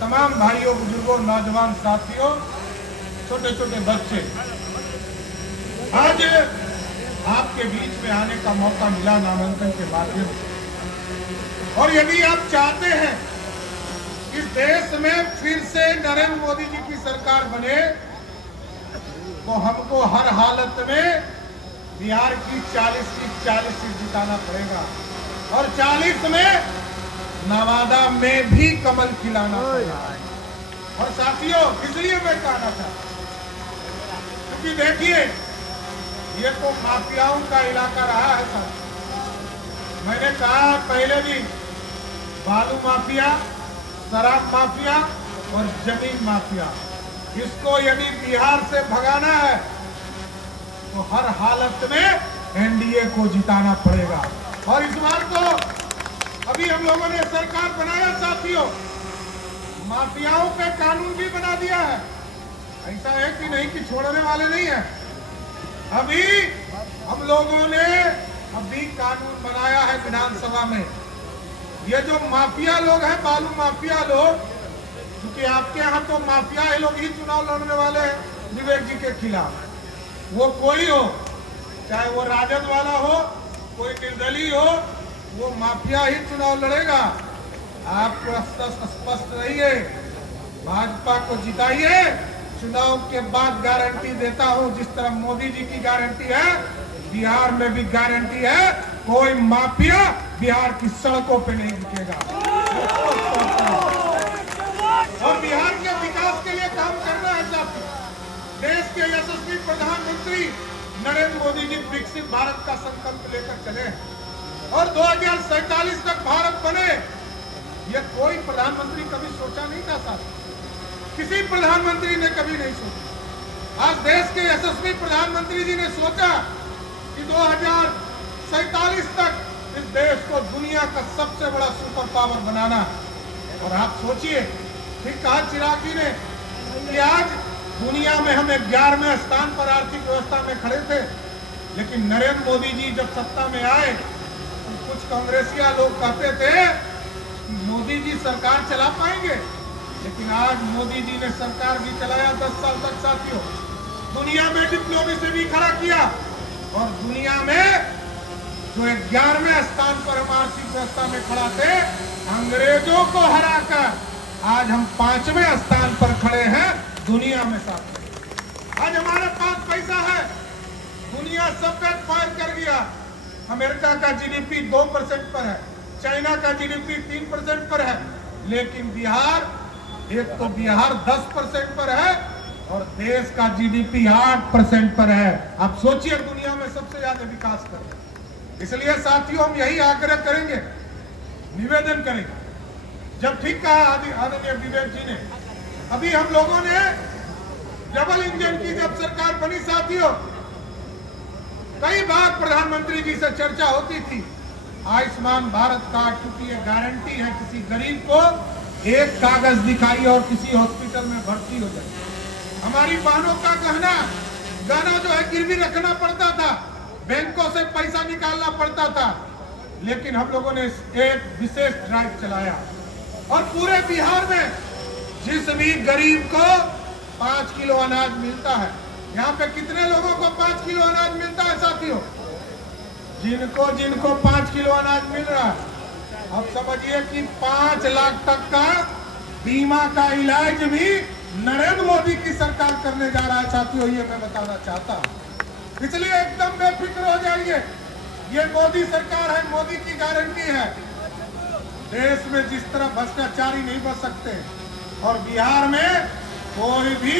तमाम भाइयों, बुजुर्गों, नौजवान साथियों, छोटे छोटे बच्चे, आज आपके बीच में आने का मौका मिला नामांकन के माध्यम से। और यदि आप चाहते हैं इस देश में फिर से नरेंद्र मोदी जी की सरकार बने, तो हमको हर हालत में बिहार की 40 सीट जिताना पड़ेगा और 40 में नवादा में भी कमल खिलाना पड़ेगा। और साथियों, इसलिए मैं कहना चाहता हूं क्योंकि देखिए, ये तो माफियाओं का इलाका रहा है साहब। मैंने कहा पहले भी, बालू माफिया, शराब माफिया और जमीन माफिया, इसको यदि बिहार से भगाना है तो हर हालत में एनडीए को जिताना पड़ेगा। और इस बार तो अभी हम लोगों ने सरकार बनाया साथियों, माफियाओं पे कानून भी बना दिया है। ऐसा है कि नहीं कि छोड़ने वाले नहीं है। अभी हम लोगों ने कानून बनाया है विधानसभा में। ये जो माफिया लोग हैं, बालू माफिया लोग, क्योंकि आपके यहाँ तो माफिया है लोग ही चुनाव लड़ने वाले हैं विवेक जी के खिलाफ। वो कोई हो, चाहे वो राजद वाला हो, कोई निर्दलीय हो, वो माफिया ही चुनाव लड़ेगा। आपको स्पष्ट रहिए, भाजपा को जिताइए। चुनाव के बाद गारंटी देता हूं, जिस तरह मोदी जी की गारंटी है, बिहार में भी गारंटी है, कोई माफिया बिहार की सड़कों पे नहीं दिखेगा। और बिहार के विकास के लिए काम करना है साथियों। देश के यशस्वी प्रधानमंत्री नरेंद्र मोदी जी विकसित भारत का संकल्प लेकर चले और 2047 तक भारत बने। ये कोई प्रधानमंत्री कभी सोचा नहीं था साथियों, किसी प्रधानमंत्री ने कभी नहीं सोचा। आज देश के यशस्वी प्रधानमंत्री जी ने सोचा कि 2047 तक इस देश को दुनिया का सबसे बड़ा सुपर पावर बनाना। और आप सोचिए, ठीक कहा चिराग जी ने कि आज दुनिया में हम 11वें स्थान पर आर्थिक व्यवस्था में खड़े थे, लेकिन नरेंद्र मोदी जी जब सत्ता में आए तो कुछ कांग्रेसिया लोग कहते थे कि मोदी जी सरकार चला पाएंगे, लेकिन आज मोदी जी ने सरकार भी चलाया 10 साल तक साथियों। दुनिया में डिप्लोमेसी भी खड़ा किया और दुनिया में जो 11वें स्थान पर हम आर्थिक व्यवस्था में खड़ा थे, अंग्रेजों को हराकर आज हम 5वें स्थान पर खड़े हैं दुनिया में साथियों। आज हमारे पास पैसा है, दुनिया सब पे पार कर दिया। अमेरिका का जीडीपी 2% पर है, चाइना का जीडीपी 3% पर है, लेकिन बिहार 10% पर है और देश का जीडीपी 8% पर है। आप सोचिए, दुनिया में सबसे ज्यादा विकास कर रहे हैं। इसलिए साथियों, हम यही आग्रह करेंगे, निवेदन करेंगे। जब ठीक कहा आदरणीय विवेक जी ने, अभी हम लोगों ने डबल इंजन की जब सरकार बनी साथियों, कई बार प्रधानमंत्री जी से चर्चा होती थी आयुष्मान भारत कार्ड, क्योंकि ये गारंटी है किसी गरीब को एक कागज दिखाई और किसी हॉस्पिटल में भर्ती हो जाए। हमारी बहनों का गहना जो है गिरवी रखना पड़ता था, बैंकों से पैसा निकालना पड़ता था, लेकिन हम लोगों ने एक विशेष ड्राइव चलाया और पूरे बिहार में जिस भी गरीब को 5 किलो अनाज मिलता है, यहाँ पे कितने लोगों को 5 किलो अनाज मिलता है साथियों? जिनको 5 किलो अनाज मिल रहा है, अब समझिए कि 5 लाख तक का बीमा का इलाज भी नरेंद्र मोदी की सरकार करने जा रहा है साथियों। ये मैं बताना चाहता हूँ, इसलिए एकदम बेफिक्र हो जाइए। ये मोदी सरकार है, मोदी की गारंटी है। देश में जिस तरह भ्रष्टाचारी नहीं बच सकते और बिहार में कोई भी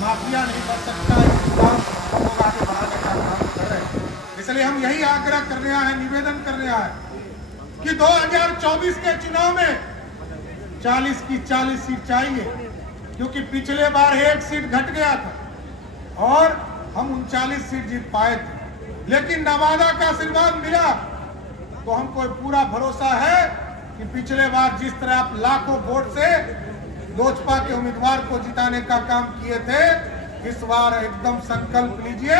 माफिया नहीं बच सकता, लोग आगे बढ़ाने का काम कर रहे हैं। इसलिए हम यही आग्रह करने आए हैं, निवेदन करने आए हैं कि 2024 के चुनाव में 40 की 40 सीट चाहिए, क्योंकि पिछले बार 1 सीट घट गया था और हम 39 सीट जीत पाए थे। लेकिन नवादा का आशीर्वाद मिला तो हमको पूरा भरोसा है कि पिछले बार जिस तरह आप लाखों वोट से लोजपा के उम्मीदवार को जिताने का काम किए थे, इस बार एकदम संकल्प लीजिए,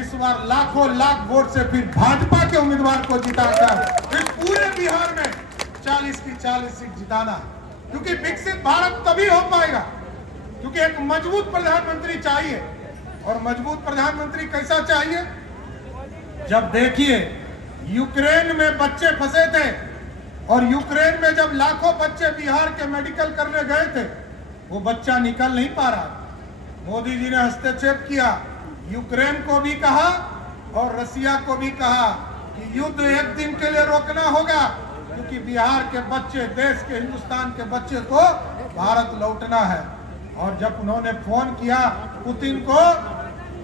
इस बार लाखों लाख वोट से फिर भाजपा के उम्मीदवार को जिताकर इस पूरे बिहार में 40 की 40 सीट जिताना। क्योंकि विकसित भारत तभी हो पाएगा क्योंकि एक मजबूत प्रधानमंत्री चाहिए। और मजबूत प्रधानमंत्री कैसा चाहिए? जब देखिए यूक्रेन में बच्चे फंसे थे और यूक्रेन में जब लाखों बच्चे बिहार के मेडिकल करने गए थे, वो बच्चा निकल नहीं पा रहा। मोदी जी ने हस्तक्षेप किया, यूक्रेन को भी कहा और रसिया को भी कहा कि युद्ध एक दिन के लिए रोकना होगा क्योंकि बिहार के बच्चे, देश के, हिंदुस्तान के बच्चे को भारत लौटना है। और जब उन्होंने फोन किया पुतिन को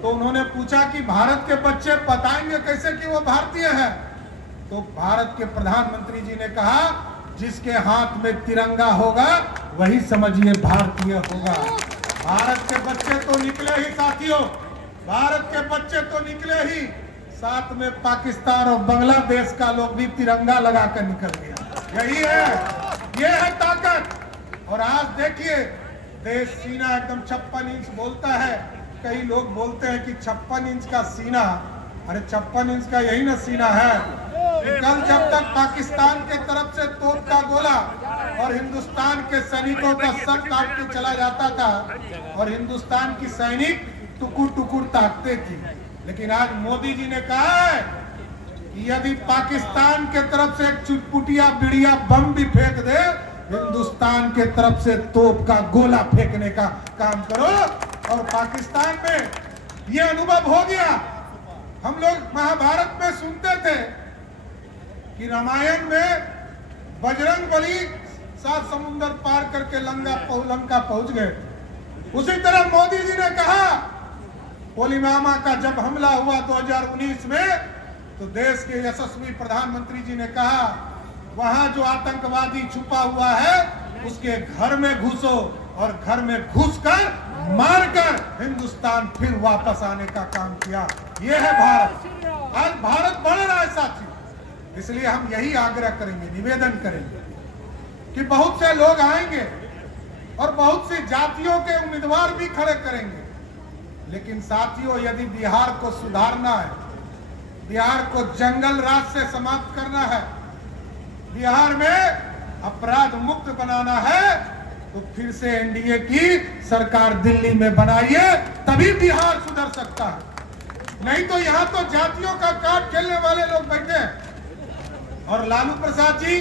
तो उन्होंने पूछा कि भारत के बच्चे बताएंगे कैसे कि वो भारतीय है? तो भारत के प्रधानमंत्री जी ने कहा जिसके हाथ में तिरंगा होगा वही समझिए भारतीय होगा। भारत के बच्चे तो निकले ही साथियों, भारत के बच्चे तो निकले ही, साथ में पाकिस्तान और बांग्लादेश का लोग भी तिरंगा लगाकर निकल गया। यही है, ये है ताकत। और आज देखिए देश सीना एकदम 56 इंच बोलता है। कई लोग बोलते हैं कि 56 इंच का सीना, अरे 56 इंच का यही ना सीना है। कल जब तक पाकिस्तान के तरफ से तोप का गोला और हिंदुस्तान के सैनिकों का सर काट के चला जाता था और हिंदुस्तान की सैनिक टुकुर टुकुर ताकते थी, लेकिन आज मोदी जी ने कहा है कि यदि पाकिस्तान के तरफ से एक चुटपुटिया बिड़िया बम भी फेंक दे, हिंदुस्तान के तरफ से तोप का गोला फेंकने का काम करो। और पाकिस्तान में ये अनुभव हो गया। हम लोग महाभारत में सुनते थे कि रामायण में बजरंग बली 7 समुंदर पार करके लंका पहुंच गए। उसी तरह मोदी जी ने कहा पुलवामा का जब हमला हुआ 2019 में, तो देश के यशस्वी प्रधानमंत्री जी ने कहा वहां जो आतंकवादी छुपा हुआ है उसके घर में घुसो और घर में घुसकर मारकर हिंदुस्तान फिर वापस आने का काम किया। यह है भारत। आज भारत बढ़ रहा है साथियों। इसलिए हम यही आग्रह करेंगे, निवेदन करेंगे कि बहुत से लोग आएंगे और बहुत सी जातियों के उम्मीदवार भी खड़े करेंगे, लेकिन साथियों यदि बिहार को सुधारना है, बिहार को जंगल राज से समाप्त करना है, बिहार में अपराध मुक्त बनाना है, तो फिर से एनडीए की सरकार दिल्ली में बनाइए, तभी बिहार सुधर सकता है। नहीं तो यहाँ तो जातियों का कार्ड खेलने वाले लोग बैठे हैं। और लालू प्रसाद जी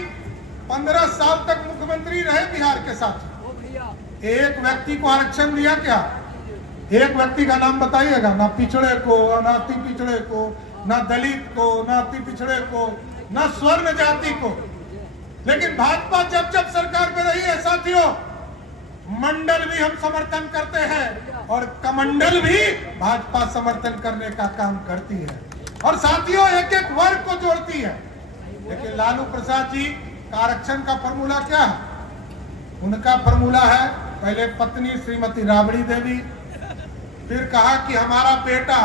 15 साल तक मुख्यमंत्री रहे बिहार के साथ। एक व्यक्ति को आरक्षण दिया क्या? एक व्यक्ति का नाम बताइएगा, ना पिछड़े को, ना अति पिछड़े को, ना दलित को, ना अति पिछड़े को, ना स्वर्ण जाति को। लेकिन भाजपा जब जब सरकार में रही है साथियों, मंडल भी हम समर्थन करते हैं और कमंडल भी भाजपा समर्थन करने का काम करती है और साथियों एक एक वर्ग को जोड़ती है। लेकिन लालू प्रसाद जी का आरक्षण का फॉर्मूला क्या है? उनका फॉर्मूला है पहले पत्नी श्रीमती राबड़ी देवी, फिर कहा कि हमारा बेटा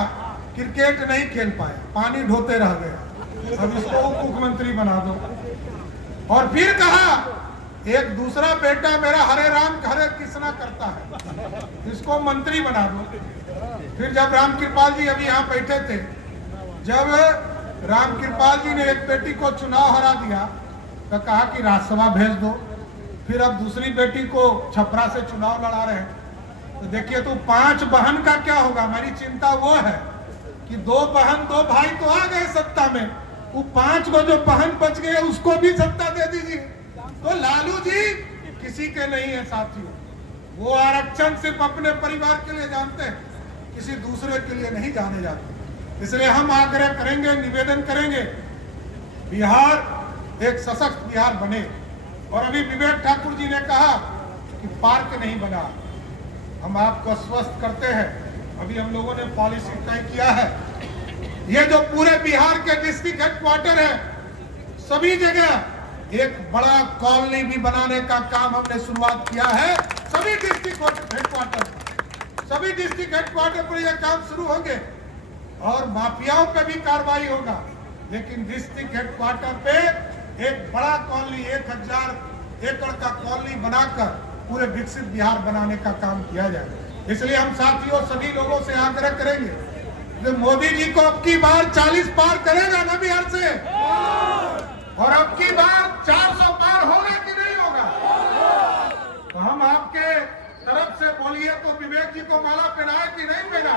क्रिकेट नहीं खेल पाया, पानी ढोते रह गया, अब इसको उप मुख्यमंत्री बना दो। और फिर कहा एक दूसरा बेटा मेरा हरे राम हरे कृष्णा करता है, इसको मंत्री बना दो। फिर जब राम कृपाल जी अभी यहाँ बैठे थे, जब राम कृपाल जी ने एक बेटी को चुनाव हरा दिया तो कहा कि राज्यसभा भेज दो। फिर अब दूसरी बेटी को छपरा से चुनाव लड़ा रहे हैं। तो देखिए तो 5 बहन का क्या होगा? हमारी चिंता वो है कि 2 बहन 2 भाई तो आ गए सत्ता में, वो 5 को जो बहन बच गए उसको भी सत्ता दे दीजिए। तो लालू जी किसी के नहीं है साथियों, वो आरक्षण सिर्फ अपने परिवार के लिए जानते हैं, किसी दूसरे के लिए नहीं जाने जाते। इसलिए हम आग्रह करेंगे, निवेदन करेंगे, बिहार एक सशक्त बिहार बने। और अभी विवेक ठाकुर जी ने कहा कि पार्क नहीं बना, हम आपको आश्वस्त करते हैं, अभी हम लोगों ने पॉलिसी तय किया है। ये जो पूरे बिहार के डिस्ट्रिक्ट हेडक्वार्टर है, सभी जगह एक बड़ा कॉलोनी भी बनाने का काम हमने शुरुआत किया है। सभी डिस्ट्रिक्ट हेडक्वार्टर पर यह काम शुरू होंगे और माफियाओं पे भी कार्रवाई होगा, लेकिन डिस्ट्रिक्ट हेडक्वार्टर पे एक बड़ा कॉलोनी 1000 एकड़ का कॉलोनी बनाकर पूरे विकसित बिहार बनाने का काम किया जाए। इसलिए हम साथियों सभी लोगों से आग्रह करेंगे कि मोदी जी को अब की बार 40 पार करेगा ना बिहार से, और अब की बार 400 पार होगा कि नहीं होगा? हम आपके तरफ से बोलिए तो विवेक जी को माला पहनाए कि नहीं पहना?